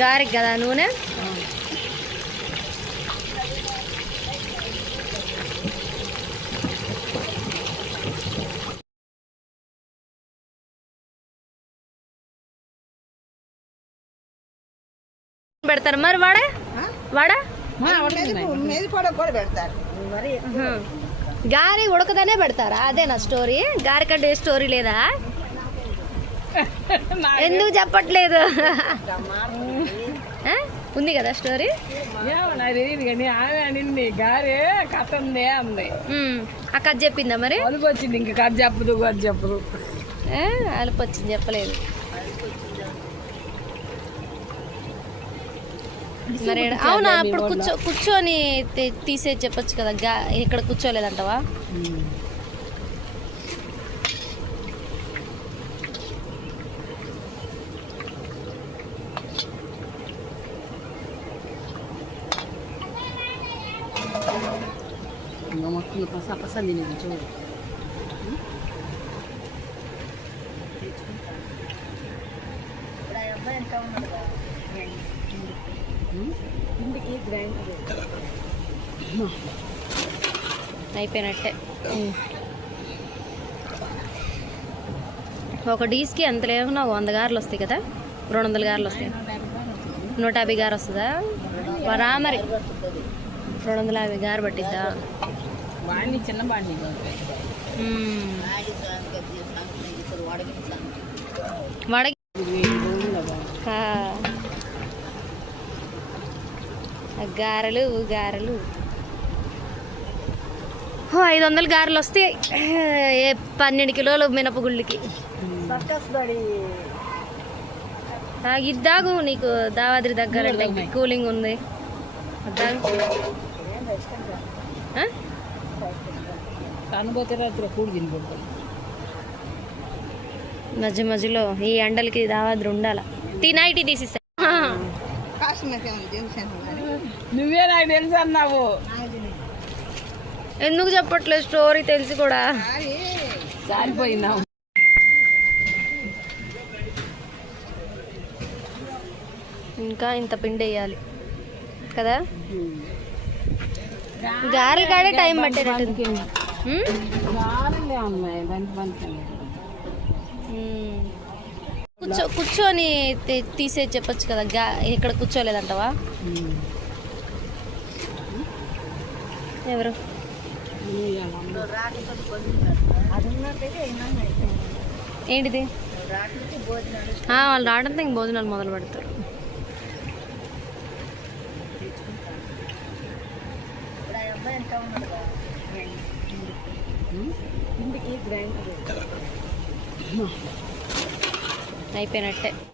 గారికి కదా నూనె. పెడతారు మరి వాడ గారి ఉడకదనే పెడతారా? అదే నా స్టోరీ. గారి కంటే ఏ స్టోరీ లేదా? ఎందుకు చెప్పట్లేదు? ఉంది కదా స్టోరీ. ఆ కథ చెప్పిందా మరి? అలుపు వచ్చింది, ఇంకా కథ చెప్పదు. అలుపు వచ్చింది చెప్పలేదు మరి. అవునా, అప్పుడు కూర్చొని తీసే చెప్పొచ్చు కదా. ఇక్కడ కూర్చోలేదంటవా? మొత్తం పసా తినేది చూడు. అయిపోయినట్టే. ఒక డీస్కి ఎంత లేకుండా 100 గారెలు వస్తాయి కదా, 200 గారెలు వస్తాయి. 150 గారు వస్తుందా? రా మరి 250 గారు పట్టిద్దా? చిన్న బాండి వడకి గారెలు 500 గారెలు వస్తాయి 12 కిలోలు మినపగుళ్ళకి. ఇద్దాగు నీకు దావాద్రి దగ్గరంటే కూలింగ్ ఉంది. మధ్య మధ్యలో ఈ ఎండలకి దావాద్రి ఉండాల. నైట్ తీసిస్తా. నువ్వే నాకు తెలుసు అన్నావు. ఎందుకు చెప్పట్లేదు స్టోరీ తెలిసి కూడా? సారిపోయినావు. ఇంకా ఇంత పిండి వేయాలి కదా. గారెలు కాడే టైం పట్టేటట్టు. కూర్చొని తీసే చెప్పొచ్చు కదా. ఇక్కడ కూర్చోలేదంటవా? ఎవరు? ఏంటిది? వాళ్ళు రావడంతో ఇంక భోజనాలు మొదలు పెడతారు. అయిపోయినట్టే.